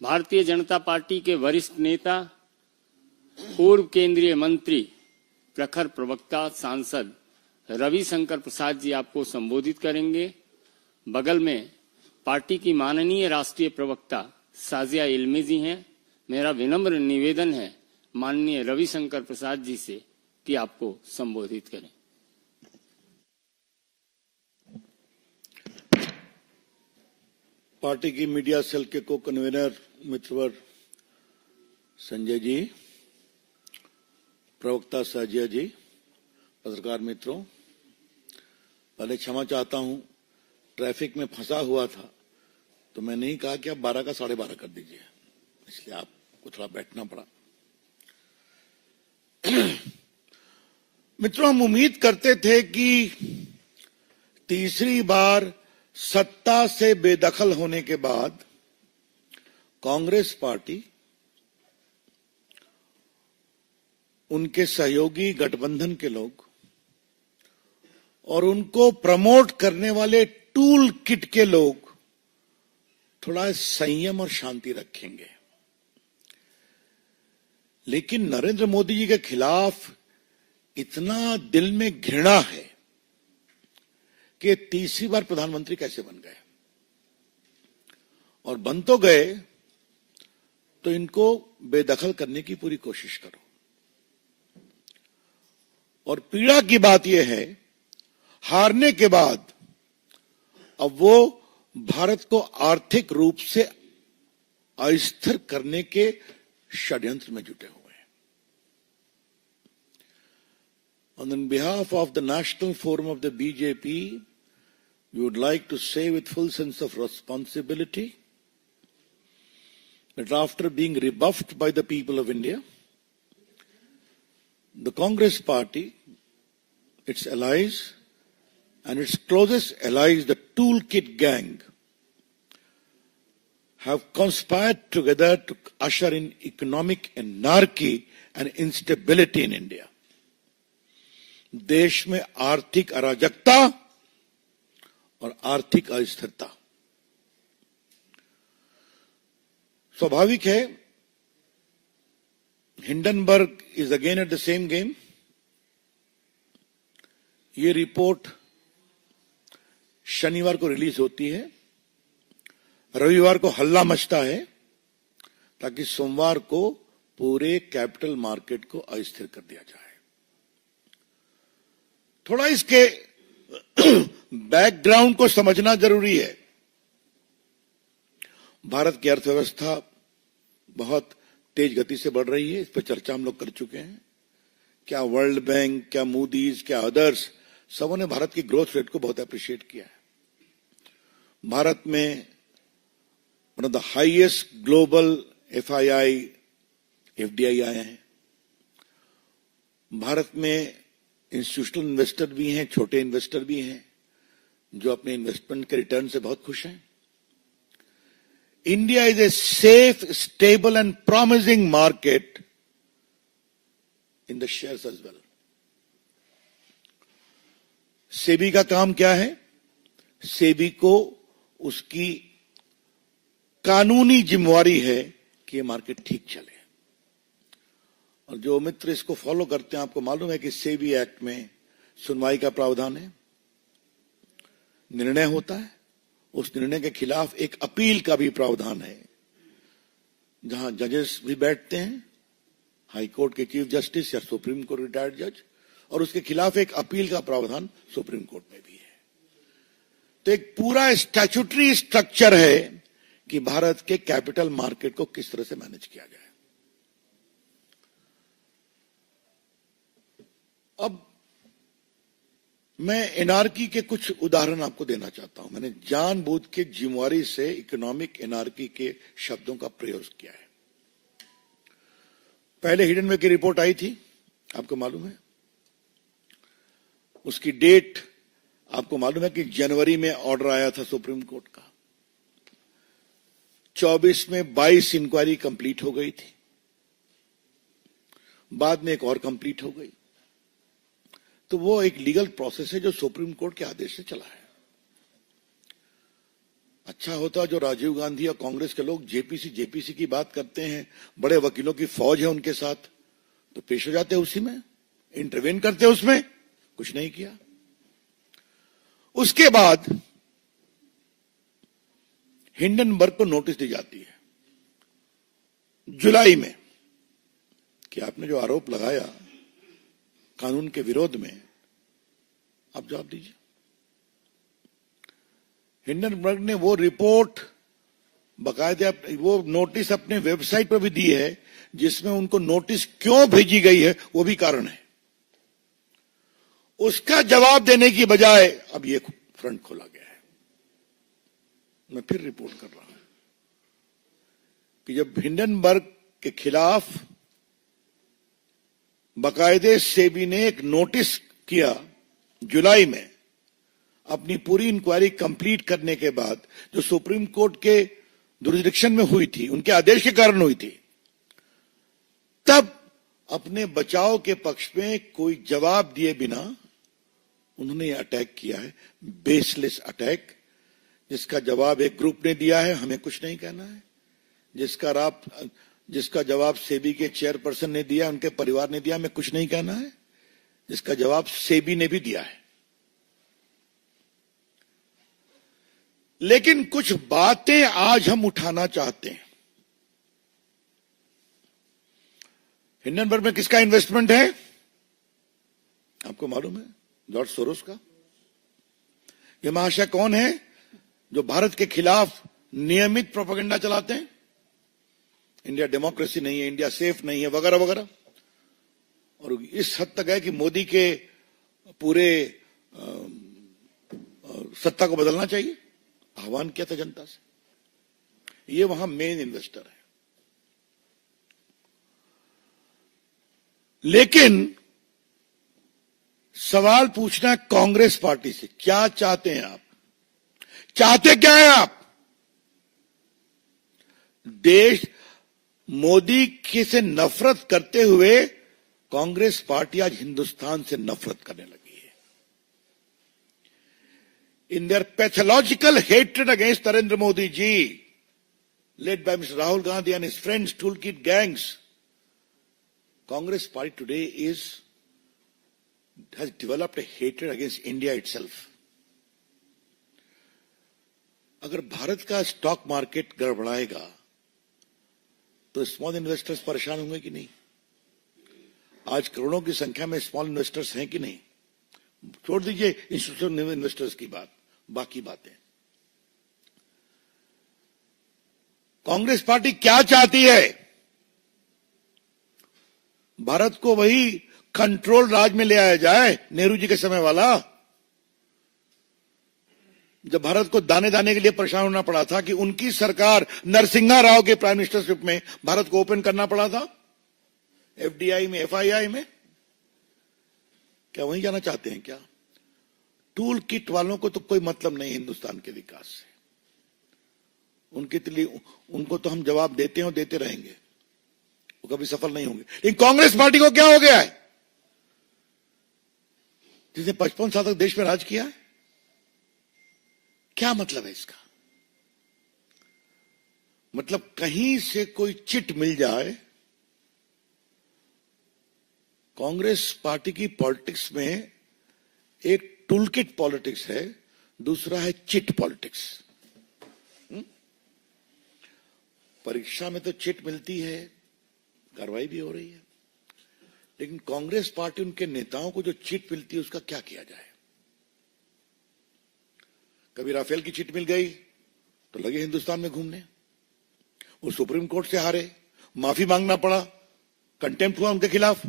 Bharatiya Janata party के वरिष्ठ नेता, पूर्व केंद्रीय मंत्री, प्रखर प्रवक्ता, सांसद रविशंकर प्रसाद जी आपको संबोधित करेंगे। बगल में पार्टी की माननीय राष्ट्रीय प्रवक्ता साजिया इल्मी जी हैं। मेरा विनम्र निवेदन है माननीय रविशंकर प्रसाद जी से कि आपको संबोधित करें। पार्टी की मीडिया सेल के को कन्वीनर मित्रवर संजय जी, प्रवक्ता साजिया जी, पत्रकार मित्रों, पहले क्षमा चाहता हूं, ट्रैफिक में फंसा हुआ था तो मैंने ही कहा कि आप 12 का 12:30 कर दीजिए, इसलिए आपको थोड़ा बैठना पड़ा। मित्रों, हम उम्मीद करते थे कि तीसरी बार सत्ता से बेदखल होने के बाद कांग्रेस पार्टी, उनके सहयोगी गठबंधन के लोग और उनको प्रमोट करने वाले टूल किट के लोग थोड़ा संयम और शांति रखेंगे। लेकिन नरेंद्र मोदी जी के खिलाफ इतना दिल में घृणा है कि तीसरी बार प्रधानमंत्री कैसे बन गए, और बन तो गए तो इनको बेदखल करने की पूरी कोशिश करो। और पीड़ा की बात यह है, हारने के बाद अब वो भारत को आर्थिक रूप से अस्थिर करने के षड्यंत्र में जुटे हुए हैं। On behalf of the National Forum of the BJP, we would like to say with full sense of responsibility that after being rebuffed by the people of India, the Congress Party, its allies, and its closest allies, the Toolkit Gang, have conspired together to usher in economic anarchy and instability in India. देश में आर्थिक अराजकता और आर्थिक अस्थिरता। स्वाभाविक है, Hindenburg is again at the same game. ये रिपोर्ट शनिवार को रिलीज होती है, रविवार को हल्ला मचता है ताकि सोमवार को पूरे कैपिटल मार्केट को अस्थिर कर दिया जाए। थोड़ा इसके बैकग्राउंड को समझना जरूरी है। भारत की अर्थव्यवस्था बहुत तेज गति से बढ़ रही है, इस पर चर्चा हम लोग कर चुके हैं। क्या वर्ल्ड बैंक, क्या मूडीज, क्या अदर्स, सबों ने भारत की ग्रोथ रेट को बहुत अप्रिशिएट किया है। भारत में one of the highest global FDI आए हैं। भारत में इंस्टीट्यूशनल इन्वेस्टर भी हैं, छोटे इन्वेस्टर भी हैं, जो अपने इन्वेस्टमेंट के रिटर्न से बहुत खुश हैं। India is a safe, stable and promising market in the shares as well. SEBI का काम क्या है? सेबी को उसकी कानूनी जिम्मेवारी है कि ये मार्केट ठीक चले। और जो मित्र इसको फॉलो करते हैं, आपको मालूम है कि सेबी एक्ट में सुनवाई का प्रावधान है, निर्णय होता है, उस निर्णय के खिलाफ एक अपील का भी प्रावधान है, जहां जजेस भी बैठते हैं, हाई कोर्ट के चीफ जस्टिस या सुप्रीम कोर्ट रिटायर्ड जज, और उसके खिलाफ एक अपील का प्रावधान सुप्रीम कोर्ट में भी है। तो एक पूरा स्टैट्यूटरी स्ट्रक्चर है कि भारत के कैपिटल मार्केट को किस तरह से मैनेज किया जाए। अब मैं एनआरकी के कुछ उदाहरण आपको देना चाहता हूं। मैंने जानबूझ के जिम्मेवारी से इकोनॉमिक एनआरकी के शब्दों का प्रयोग किया है। पहले हिडनबर्ग की रिपोर्ट आई थी, आपको मालूम है। उसकी डेट आपको मालूम है कि जनवरी में ऑर्डर आया था सुप्रीम कोर्ट का। 24 में 22 इंक्वायरी कंप्लीट हो गई थी, बाद में एक और कंप्लीट हो गई। तो वो एक लीगल प्रोसेस है जो सुप्रीम कोर्ट के आदेश से चला है। अच्छा होता जो राजीव गांधी और कांग्रेस के लोग जेपीसी की बात करते हैं, बड़े वकीलों की फौज है उनके साथ, तो पेश हो जाते उसी में, इंटरवेन करते उसमें, कुछ नहीं किया। उसके बाद हिंडनबर्ग को नोटिस दी जाती है जुलाई में कि आपने जो आरोप लगाया कानून के विरोध में, आप जवाब दीजिए। हिंडनबर्ग ने वो रिपोर्ट बकायदे वो नोटिस अपने वेबसाइट पर भी दी है, जिसमें उनको नोटिस क्यों भेजी गई है वो भी कारण है। उसका जवाब देने की बजाय अब ये फ्रंट खोला गया है। मैं फिर रिपोर्ट कर रहा हूं कि जब हिंडनबर्ग के खिलाफ बकायदे सेबी ने एक नोटिस किया जुलाई में, अपनी पूरी इंक्वायरी कंप्लीट करने के बाद, जो सुप्रीम कोर्ट के जुरिसडिक्शन में हुई थी, उनके आदेश के कारण हुई थी, तब अपने बचाव के पक्ष में कोई जवाब दिए बिना उन्होंने अटैक किया है, बेसलेस अटैक, जिसका जवाब एक ग्रुप ने दिया है, हमें कुछ नहीं कहना है। जिसका जवाब सेबी के चेयरपर्सन ने दिया, उनके परिवार ने दिया, हमें कुछ नहीं कहना है। जिसका जवाब सेबी ने भी दिया है। लेकिन कुछ बातें आज हम उठाना चाहते हैं। हिंडनबर्ग में किसका इन्वेस्टमेंट है आपको मालूम है? जॉर्ज सोरोस का। यह महाशय कौन है जो भारत के खिलाफ नियमित प्रोपेगेंडा चलाते हैं? इंडिया डेमोक्रेसी नहीं है, इंडिया सेफ नहीं है, वगैरह वगैरह। और इस हद तक है कि मोदी के पूरे सत्ता को बदलना चाहिए, आह्वान किया था जनता से। ये वहां मेन इन्वेस्टर है। लेकिन सवाल पूछना कांग्रेस पार्टी से, क्या चाहते हैं आप? चाहते क्या है आप? देश मोदी के से नफरत करते हुए कांग्रेस पार्टी आज हिंदुस्तान से नफरत करने लगी है। In their pathological hatred against Narendra Modi ji, led by Mr. Rahul Gandhi and his friends, toolkit gangs, Congress party today has developed a hatred against India itself. अगर भारत का स्टॉक मार्केट गड़बड़ाएगा तो स्मॉल इन्वेस्टर्स परेशान होंगे कि नहीं? आज करोड़ों की संख्या में स्मॉल इन्वेस्टर्स हैं कि नहीं? छोड़ दीजिए इंस्टीट्यूशनल इन्वेस्टर्स की बात, बाकी बातें। कांग्रेस पार्टी क्या चाहती है? भारत को वही कंट्रोल राज में ले आया जाए, नेहरू जी के समय वाला, जब भारत को दाने दाने के लिए परेशान होना पड़ा था कि उनकी सरकार नरसिम्हा राव के प्राइम मिनिस्टरशिप में भारत को ओपन करना पड़ा था, एफडीआई में, एफआईआई में। क्या वहीं जाना चाहते हैं क्या? टूल किट वालों को तो कोई मतलब नहीं हिंदुस्तान के विकास से। उनको तो हम जवाब देते हैं और देते रहेंगे, वो कभी सफल नहीं होंगे। लेकिन कांग्रेस पार्टी को क्या हो गया है, जिसने 55 साल तक देश में राज किया है? क्या मतलब है इसका? मतलब कहीं से कोई चिट मिल जाए। कांग्रेस पार्टी की पॉलिटिक्स में एक टूलकिट पॉलिटिक्स है, दूसरा है चिट पॉलिटिक्स। परीक्षा में तो चिट मिलती है, कार्रवाई भी हो रही है, लेकिन कांग्रेस पार्टी, उनके नेताओं को जो चिट मिलती है उसका क्या किया जाए? कभी राफेल की चिट मिल गई तो लगे हिंदुस्तान में घूमने, वो सुप्रीम कोर्ट से हारे, माफी मांगना पड़ा, कंटेम्प्ट हुआ उनके खिलाफ।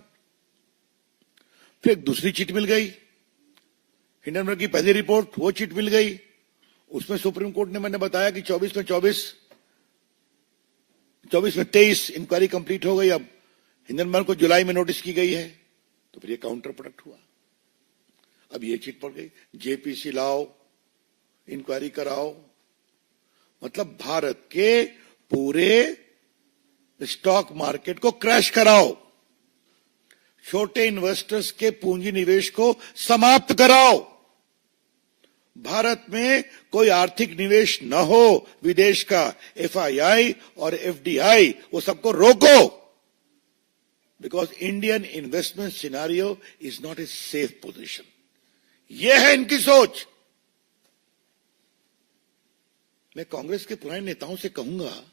फिर एक दूसरी चिट मिल गई, हिंडनबर्ग की पहली रिपोर्ट, वो चिट मिल गई। उसमें सुप्रीम कोर्ट ने, मैंने बताया कि 24 में 23 इंक्वायरी कंप्लीट हो गई। अब हिंडनबर्ग को जुलाई में नोटिस की गई है, तो फिर ये काउंटर प्रोडक्ट हुआ। अब ये चिट पड़ गई, जेपीसी लाओ, इंक्वायरी कराओ। मतलब भारत के पूरे स्टॉक मार्केट को क्रैश कराओ, छोटे इन्वेस्टर्स के पूंजी निवेश को समाप्त कराओ, भारत में कोई आर्थिक निवेश न हो विदेश का, एफआईआई और एफडीआई, वो सबको रोको, because Indian investment scenario is not a safe position. यह है इनकी सोच। मैं कांग्रेस के पुराने नेताओं से कहूंगा,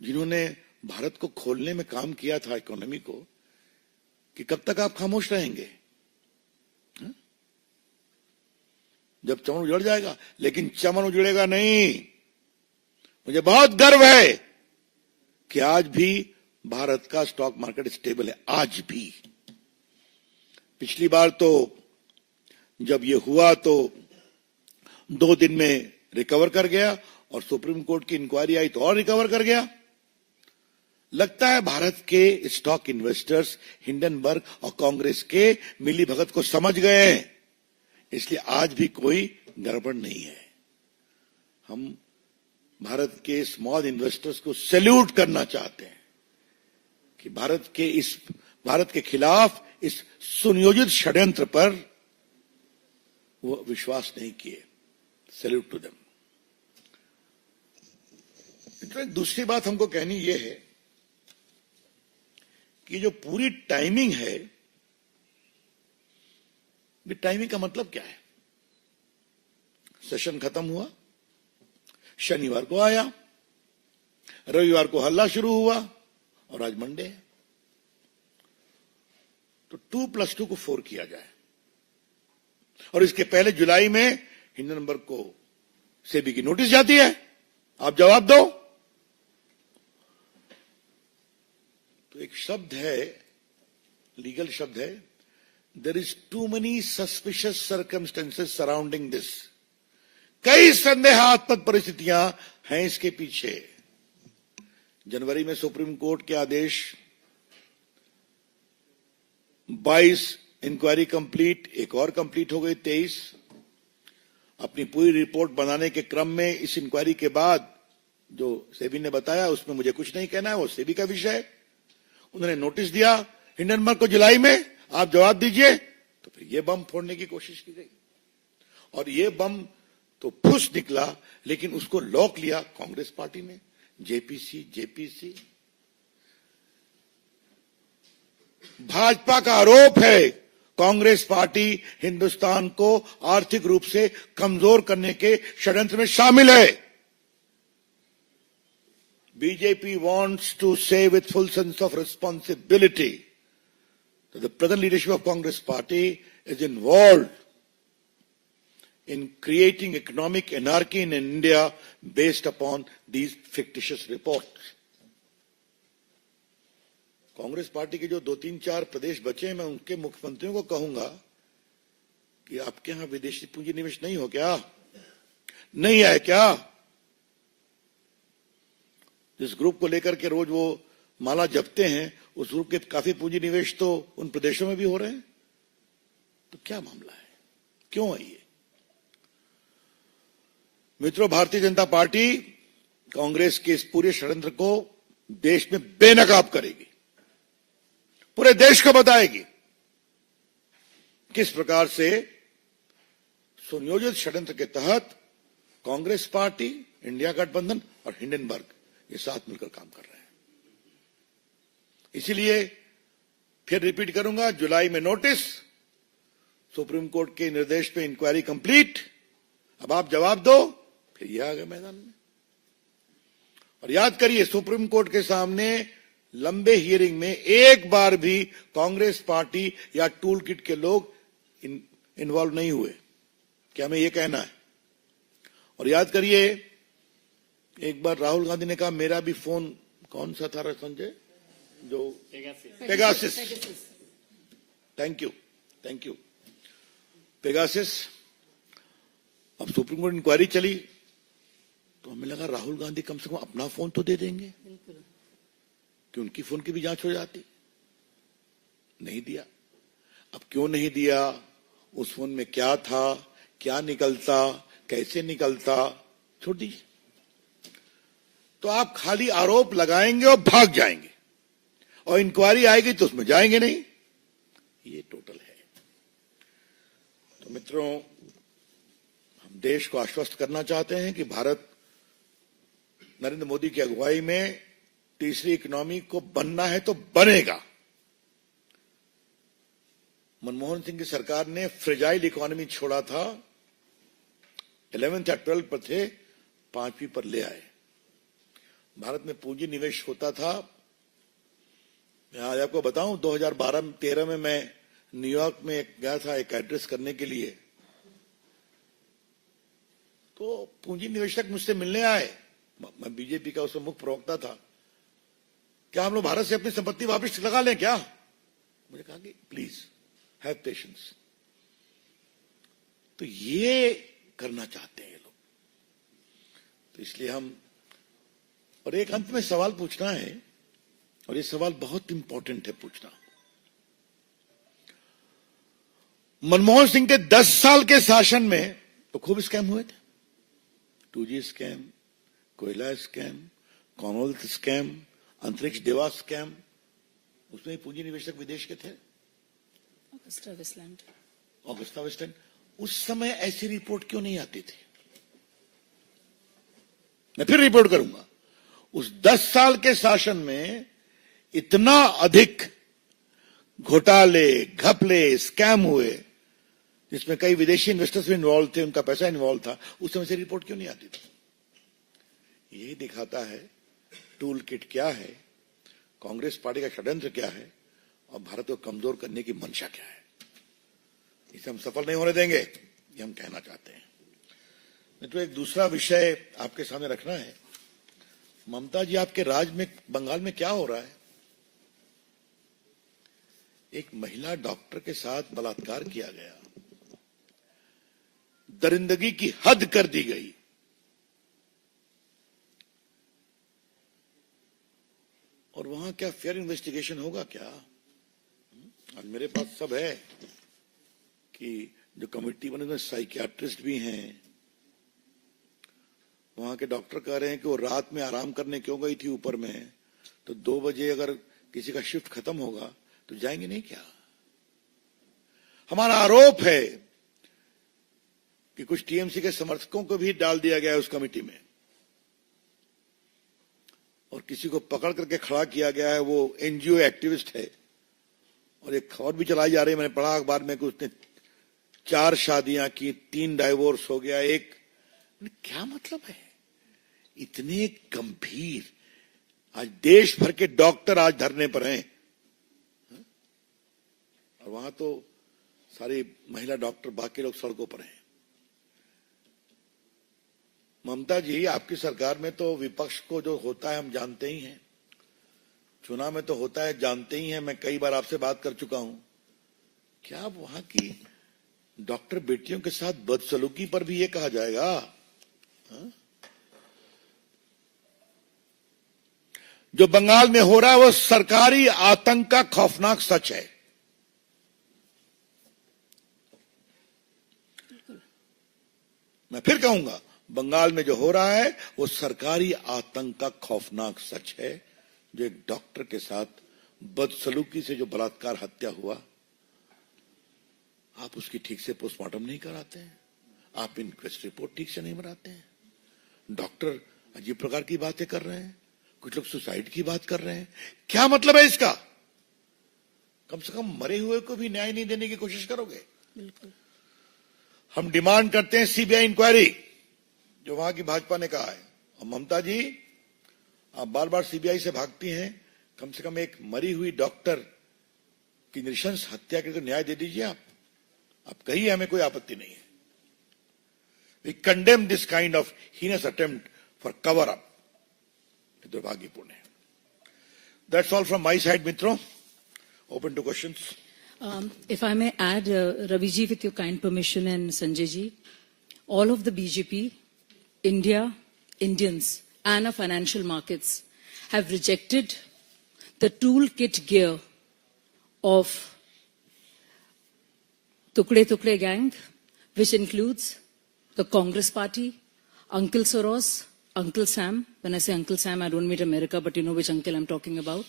जिन्होंने भारत को खोलने में काम किया था, इकोनॉमी को, कि कब तक आप खामोश रहेंगे? जब चमन उजड़ जाएगा, लेकिन चमन उजड़ेगा नहीं। मुझे बहुत गर्व है कि आज भी भारत का स्टॉक मार्केट स्टेबल है, आज भी। पिछली बार तो जब ये हुआ तो 2 दिन में रिकवर कर गया, और सुप्रीम कोर्ट की इंक्वायरी आई तो और रिकवर कर गया। लगता है भारत के स्टॉक इन्वेस्टर्स हिंडनबर्ग और कांग्रेस के मिली भगत को समझ गए हैं, इसलिए आज भी कोई गड़बड़ नहीं है। हम भारत के स्मॉल इन्वेस्टर्स को सैल्यूट करना चाहते हैं कि भारत के खिलाफ इस सुनियोजित षड्यंत्र पर वो विश्वास नहीं किए। Salute to them. दूसरी बात हमको कहनी यह है कि जो पूरी टाइमिंग है, टाइमिंग का मतलब क्या है? सेशन खत्म हुआ, शनिवार को आया, रविवार को हल्ला शुरू हुआ, और आज मंडे है। तो 2+2 को 4 किया जाए, और इसके पहले जुलाई में हिंडनबर्ग को सेबी की नोटिस जाती है, आप जवाब दो। तो एक शब्द है, लीगल शब्द है, there is too many suspicious circumstances surrounding this। कई संदेहास्पद परिस्थितियां हैं इसके पीछे। जनवरी में सुप्रीम कोर्ट के आदेश, 22 इंक्वायरी कंप्लीट, एक और कंप्लीट हो गई 23। अपनी पूरी रिपोर्ट बनाने के क्रम में इस इंक्वायरी के बाद जो सेबी ने बताया उसमें मुझे कुछ नहीं कहना है, वो सेबी का विषय है। उन्होंने नोटिस दिया हिंडनबर्ग को जुलाई में, आप जवाब दीजिए। तो फिर ये बम फोड़ने की कोशिश की गई, और ये बम तो फुस निकला, लेकिन उसको लॉक लिया कांग्रेस पार्टी ने, जेपीसी। भाजपा का आरोप है कांग्रेस पार्टी हिंदुस्तान को आर्थिक रूप से कमजोर करने के षड्यंत्र में शामिल है। BJP wants to say with full sense of responsibility that the present leadership of Congress Party is involved in creating economic anarchy in India based upon these fictitious reports। Congress party के जो 2-3-4 प्रदेश बचे हैं, मैं उनके मुख्यमंत्रियों को कहूंगा कि आपके यहां विदेशी पूंजी निवेश नहीं हो क्या? नहीं है क्या? जिस ग्रुप को लेकर के रोज वो माला जपते हैं, उस ग्रुप के काफी पूंजी निवेश तो उन प्रदेशों में भी हो रहे हैं। तो क्या मामला है, क्यों है ये? मित्रों, भारतीय जनता पार्टी कांग्रेस के इस पूरे षड्यंत्र को देश में बेनकाब करेगी, पूरे देश को बताएगी किस प्रकार से सुनियोजित षड्यंत्र के तहत कांग्रेस पार्टी, इंडिया गठबंधन और हिंडनबर्ग ये साथ मिलकर काम कर रहे हैं। इसीलिए फिर रिपीट करूंगा, जुलाई में नोटिस, सुप्रीम कोर्ट के निर्देश पे इंक्वायरी कंप्लीट, अब आप जवाब दो, फिर ये आ गए मैदान में। और याद करिए, सुप्रीम कोर्ट के सामने लंबे हियरिंग में एक बार भी कांग्रेस पार्टी या टूल किट के लोग इन्वॉल्व नहीं हुए। क्या हमें यह कहना है? और याद करिए, एक बार राहुल गांधी ने कहा मेरा भी फोन कौन सा था संजय, जो पेगासिस, थैंक यू पेगासिस। अब सुप्रीम कोर्ट इंक्वायरी चली तो हमें लगा राहुल गांधी कम से कम अपना फोन तो दे देंगे कि उनकी फोन की भी जांच हो जाती। नहीं दिया। अब क्यों नहीं दिया? उस फोन में क्या था, क्या निकलता, कैसे निकलता, छोड़ दीजिए। तो आप खाली आरोप लगाएंगे और भाग जाएंगे, और इंक्वायरी आएगी तो उसमें जाएंगे नहीं। ये टोटल है। तो मित्रों, देश को आश्वस्त करना चाहते हैं कि भारत नरेंद्र मोदी की अगुवाई में तीसरी इकोनॉमी को बनना है तो बनेगा। मनमोहन सिंह की सरकार ने फ्रेजाइल इकोनॉमी छोड़ा था, 11th या 12th पर थे, 5वीं पर ले आए। भारत में पूंजी निवेश होता था। मैं आज आपको बताऊं, 2012-13 में मैं न्यूयॉर्क में गया था एक एड्रेस करने के लिए, तो पूंजी निवेशक मुझसे मिलने आए। मैं बीजेपी का उसमें मुख्य प्रवक्ता था। क्या हम लोग भारत से अपनी संपत्ति वापस लगा लें क्या? मुझे कहा कि प्लीज हैव पेशेंस। तो ये करना चाहते हैं ये लोग। तो इसलिए हम, और एक अंत में सवाल पूछना है, और ये सवाल बहुत इंपॉर्टेंट है पूछना। मनमोहन सिंह के 10 साल के शासन में तो खूब स्कैम हुए थे। 2G स्कैम, कोयला स्कैम, कॉमनवेल्थ स्कैम, अंतरिक्ष देवा स्कैम, उसमें पूंजी निवेशक विदेश के थे। Augusta Westland. उस समय ऐसी रिपोर्ट क्यों नहीं आती थी? मैं फिर रिपोर्ट करूंगा। उस 10 साल के शासन में इतना अधिक घोटाले, घपले, स्कैम हुए, जिसमें कई विदेशी इन्वेस्टर्स भी इन्वॉल्व थे, उनका पैसा इन्वॉल्व था। उस समय से रिपोर्ट क्यों नहीं आती थी? यही दिखाता है टूल किट क्या है, कांग्रेस पार्टी का षड्यंत्र क्या है, और भारत को कमजोर करने की मंशा क्या है। इसे हम सफल नहीं होने देंगे, ये हम कहना चाहते हैं। नहीं तो एक दूसरा विषय आपके सामने रखना है। ममता जी, आपके राज में, बंगाल में क्या हो रहा है? एक महिला डॉक्टर के साथ बलात्कार किया गया, दरिंदगी की हद कर दी गई। और वहां क्या फेयर इन्वेस्टिगेशन होगा क्या? आज मेरे पास सब है कि जो कमेटी बने उसमें साइकियाट्रिस्ट भी हैं। वहां के डॉक्टर कह रहे हैं कि वो रात में आराम करने क्यों गई थी ऊपर में, तो 2 बजे अगर किसी का शिफ्ट खत्म होगा तो जाएंगे नहीं क्या? हमारा आरोप है कि कुछ टीएमसी के समर्थकों को भी डाल दिया गया है उस कमेटी में, और किसी को पकड़ करके खड़ा किया गया है, वो एनजीओ एक्टिविस्ट है। और एक खबर भी चलाई जा रही है, मैंने पढ़ा अखबार में कि उसने 4 शादियां की, 3 डाइवोर्स हो गया, एक। क्या मतलब है? इतने गंभीर, आज देश भर के डॉक्टर आज धरने पर हैं, और वहां तो सारी महिला डॉक्टर, बाकी लोग सड़कों पर हैं। ममता जी, आपकी सरकार में तो विपक्ष को जो होता है हम जानते ही हैं, चुनाव में तो होता है जानते ही हैं। मैं कई बार आपसे बात कर चुका हूं। क्या वहां की डॉक्टर बेटियों के साथ बदसलूकी पर भी ये कहा जाएगा? हा? जो बंगाल में हो रहा है वो सरकारी आतंक का खौफनाक सच है। मैं फिर कहूंगा, बंगाल में जो हो रहा है वो सरकारी आतंक का खौफनाक सच है। जो एक डॉक्टर के साथ बदसलूकी से जो बलात्कार हत्या हुआ, आप उसकी ठीक से पोस्टमार्टम नहीं कराते हैं, आप इंक्वेस्ट रिपोर्ट ठीक से नहीं बनाते हैं। डॉक्टर अजीब प्रकार की बातें कर रहे हैं, कुछ लोग सुसाइड की बात कर रहे हैं। क्या मतलब है इसका? कम से कम मरे हुए को भी न्याय नहीं देने की कोशिश करोगे? बिल्कुल। हम डिमांड करते हैं सीबीआई इंक्वायरी, जो वहां की भाजपा ने कहा है। और ममता जी, आप बार बार सीबीआई से भागती हैं, कम से कम एक मरी हुई डॉक्टर की नृशंस हत्या करके न्याय दे दीजिए। आप कहिए, हमें कोई आपत्ति नहीं है। We condemn this kind of heinous attempt for cover up. दुर्भाग्यपूर्ण है। That's all from my side मित्रों। Open to questions. If I may add, Ravi ji, with your kind permission, and Sanjay ji, all of the BJP, India, Indians, and our financial markets have rejected the toolkit gear of Tukde Tukde gang, which includes the Congress Party, Uncle Soros, Uncle Sam. When I say Uncle Sam, I don't mean America, but you know which uncle I'm talking about.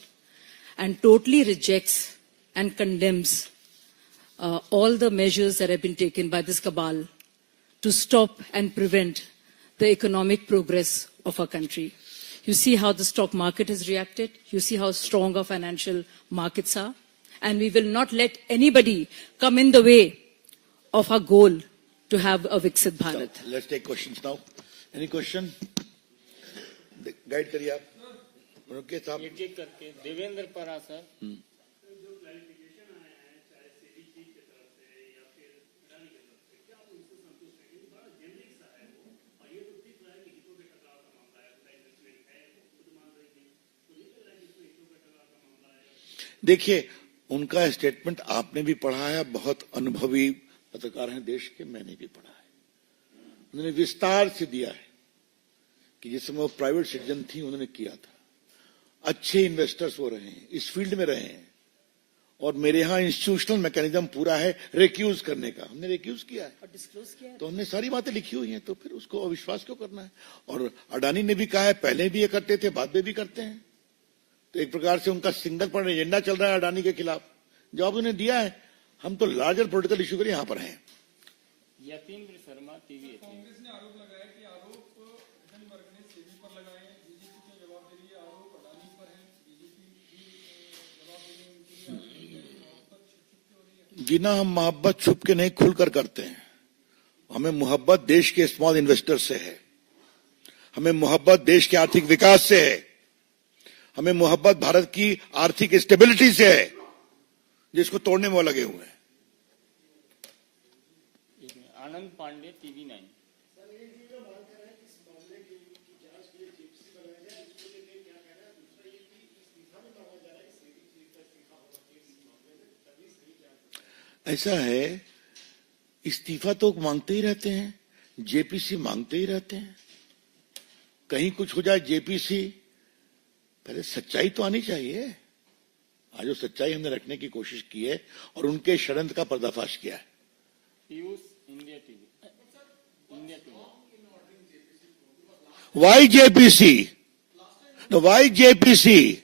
And totally rejects and condemns all the measures that have been taken by this cabal to stop and prevent the economic progress of our country. You see how the stock market has reacted. You see how strong our financial markets are. And we will not let anybody come in the way of our goal to have a Viksit Bharat. Let's take questions now. Any question? Guide करिए आप. रुकिए साहब. एक एक करके देवेंद्र परा sir. देखिए, उनका स्टेटमेंट आपने भी पढ़ा है, बहुत अनुभवी पत्रकार हैं देश के, मैंने भी पढ़ा है. उन्होंने विस्तार से दिया है कि जिस समय वो प्राइवेट सिटीजन थी उन्होंने किया था. अच्छे इन्वेस्टर्स वो रहे हैं, इस फील्ड में रहे हैं, और मेरे यहाँ इंस्टीट्यूशनल मैकेनिज्म पूरा है रिक्यूज करने का. हमने रिक्यूज किया है और डिस्क्लोज किया है, तो हमने सारी बातें लिखी हुई हैं, तो फिर उसको अविश्वास क्यों करना है. और अडानी ने भी कहा है, पहले भी ये करते थे, बाद में भी करते हैं. तो एक प्रकार से उनका सिंगल पॉइंट एजेंडा चल रहा है अडानी के खिलाफ. जवाब उन्हें दिया है. हम तो लार्जर पॉलिटिकल इशू के लिए यहाँ पर हैं. यतीन्द्र शर्मा टीवी 18. कांग्रेस ने आरोप लगाया कि आरोप हिंडनबर्ग ने सेबी पर लगाए हैं, बीजेपी को जवाब दे रही है, आरोप अडानी पर है, बीजेपी भी जवाब देने उनके लिए मोहब्बत छुप छुप के हो रही है. जीना हम मोहब्बत छुप के नहीं, खुलकर करते हैं. हमें मोहब्बत देश के स्मॉल इन्वेस्टर से है, हमें मोहब्बत देश के आर्थिक विकास से है, हमें मोहब्बत भारत की आर्थिक स्टेबिलिटी से है, जिसको तोड़ने में वो लगे हुए हैं. आनंद पांडे टीवी 9. ऐसा है, इस्तीफा तो मांगते ही रहते हैं, जेपीसी मांगते ही रहते हैं. कहीं कुछ हो जाए जेपीसी, पहले सच्चाई तो आनी चाहिए. आज वो सच्चाई हमने रखने की कोशिश की है और उनके षड्यंत्र का पर्दाफाश किया है. Piyush India TV. Why JPC? No, why JPC?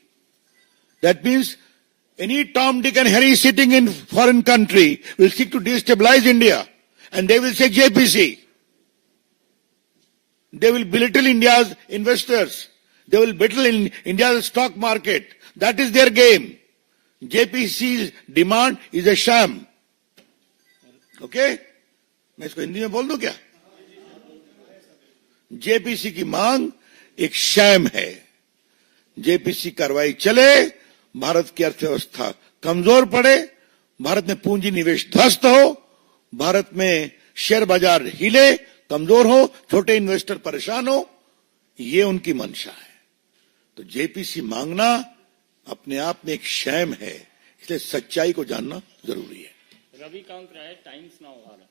That means any Tom, Dick and Harry sitting in foreign country will seek to destabilize India, and they will say JPC. They will belittle India's investors. They will belittle in India's stock market. That is their game. JPC's demand is a sham. Okay? मैं इसको हिंदी में बोल दूं क्या? JPC की मांग एक sham है. जेपीसी कार्रवाई चले, भारत की अर्थव्यवस्था कमजोर पड़े, भारत में पूंजी निवेश ध्वस्त हो, भारत में शेयर बाजार हिले, कमजोर हो, छोटे इन्वेस्टर परेशान हो, ये उनकी मंशा है. तो जेपीसी मांगना अपने आप में एक शैम है, इसलिए सच्चाई को जानना जरूरी है. रविकांत राय टाइम्स नाउ भारत.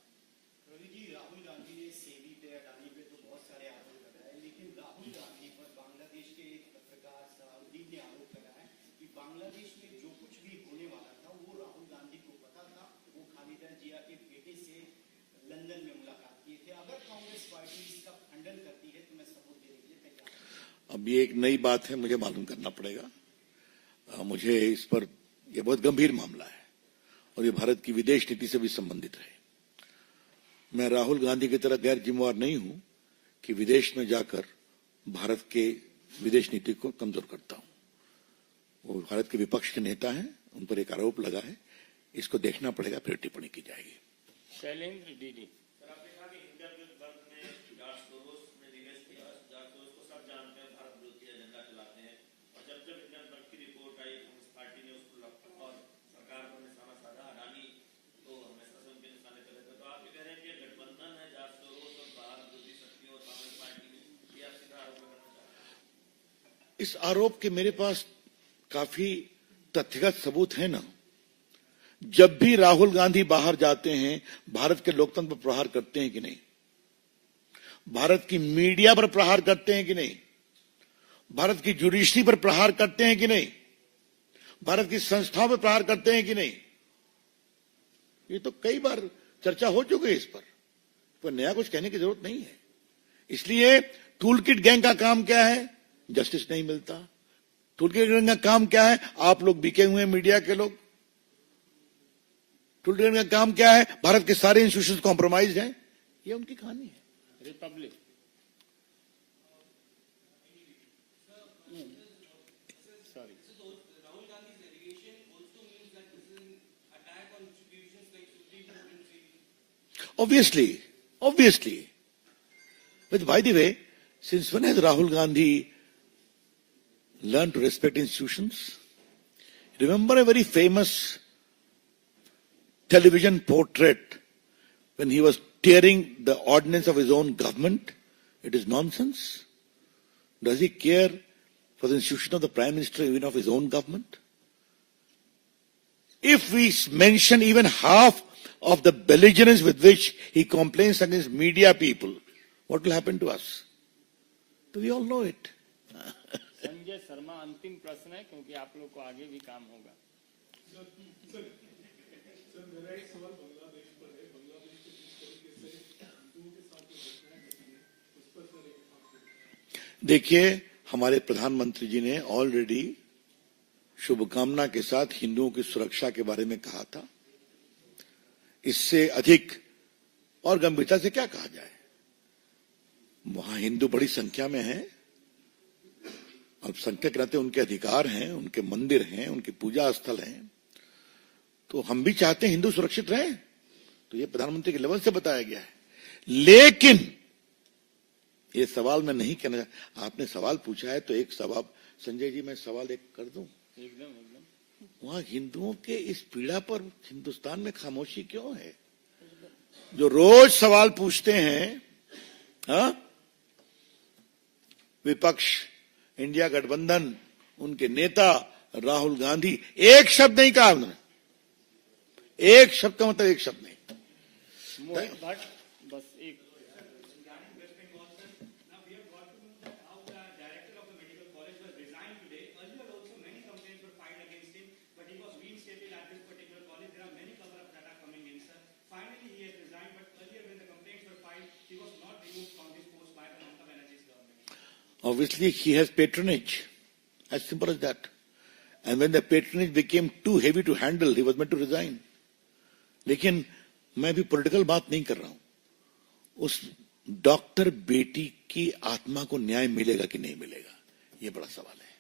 राहुल गांधी ने सेबी पे अडानी पे तो बहुत सारे आरोप लगाए, लेकिन राहुल गांधी पर बांग्लादेश के एक पत्रकार सलाउद्दीन ने आरोप लगाया कि बांग्लादेश में जो कुछ भी होने वाला था वो राहुल गांधी को पता था. वो खालिदा जिया के बेटे से लंदन में मुलाकात किए थे. अगर कांग्रेस पार्टी इसका खंडन करती है तो मैं सबूत देने के लिए तैयार हूं. अब ये एक नई बात है, मुझे मालूम करना पड़ेगा. मुझे इस पर, यह बहुत गंभीर मामला है और ये भारत की विदेश नीति से भी संबंधित है. मैं राहुल गांधी की तरह गैर जिम्मेवार नहीं हूं कि विदेश में जाकर भारत के विदेश नीति को कमजोर करता हूं. वो भारत के विपक्ष के नेता हैं, उन पर एक आरोप लगा है, इसको देखना पड़ेगा, फिर टिप्पणी की जाएगी. शैलेंद्र डीडी. इस आरोप के मेरे पास काफी तथ्यगत सबूत है ना. जब भी राहुल गांधी बाहर जाते हैं, भारत के लोकतंत्र पर प्रहार करते हैं कि नहीं? भारत की मीडिया पर प्रहार करते हैं कि नहीं? भारत की जुडिशरी पर प्रहार करते हैं कि नहीं? भारत की संस्थाओं पर प्रहार करते हैं कि नहीं? ये तो कई बार चर्चा हो चुकी है इस पर नया कुछ कहने की जरूरत नहीं है. इसलिए टूल किट गैंग का काम क्या है? जस्टिस नहीं मिलता. टूल किट गैंग का काम क्या है? आप लोग बिके हुए मीडिया के लोग. टूल किट गैंग का काम क्या है? भारत के सारे इंस्टीट्यूशन कॉम्प्रोमाइज हैं. ये उनकी कहानी है। Republic. Sorry. Obviously. But by the way, since when has Rahul Gandhi learned to respect institutions? Remember a very famous television portrait when he was tearing the ordinance of his own government? It is nonsense. Does he care for the institution of the Prime Minister, even of his own government? If we mention even half of the belligerence with which he complains against media people, what will happen to us? So we all know it. Sanjay Sharma, अंतिम प्रश्न है क्योंकि आप लोग को आगे भी काम होगा। सर मेरा एक सवाल बांग्लादेश पर है। बांग्लादेश के जिस तरीके से हिंदुओं के साथ जो घटनाएं घटी हैं उस पर सर एक बात। देखिए, हमारे प्रधानमंत्री जी ने ऑलरेडी शुभकामना के साथ हिंदुओं की सुरक्षा के बारे में कहा था। इससे अधिक और गंभीरता से क्या कहा जाए? वहां हिंदू बड़ी संख्या में हैं, अल्पसंख्यक रहते उनके अधिकार हैं, उनके मंदिर हैं, उनके पूजा स्थल हैं, तो हम भी चाहते हैं हिंदू सुरक्षित रहें। तो ये प्रधानमंत्री के लेवल से बताया गया है। लेकिन ये सवाल मैं नहीं कहना, आपने सवाल पूछा है तो एक सवाल, संजय जी मैं सवाल एक कर दूं? एकदम। वहां हिंदुओं के इस पीड़ा पर हिंदुस्तान में खामोशी क्यों है? जो रोज सवाल पूछते हैं, हाँ, विपक्ष, इंडिया गठबंधन, उनके नेता राहुल गांधी, एक शब्द नहीं कहा उन्होंने। एक शब्द का मतलब एक शब्द नहीं। मोहित भट्ट, बस एक। Obviously, he has patronage. As simple as that. And when the patronage became too heavy to handle, he was meant to resign. लेकिन मैं भी पॉलिटिकल बात नहीं कर रहा हूं। उस डॉक्टर बेटी की आत्मा को न्याय मिलेगा कि नहीं मिलेगा, ये बड़ा सवाल है।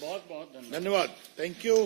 बहुत बहुत धन्यवाद। Thank you.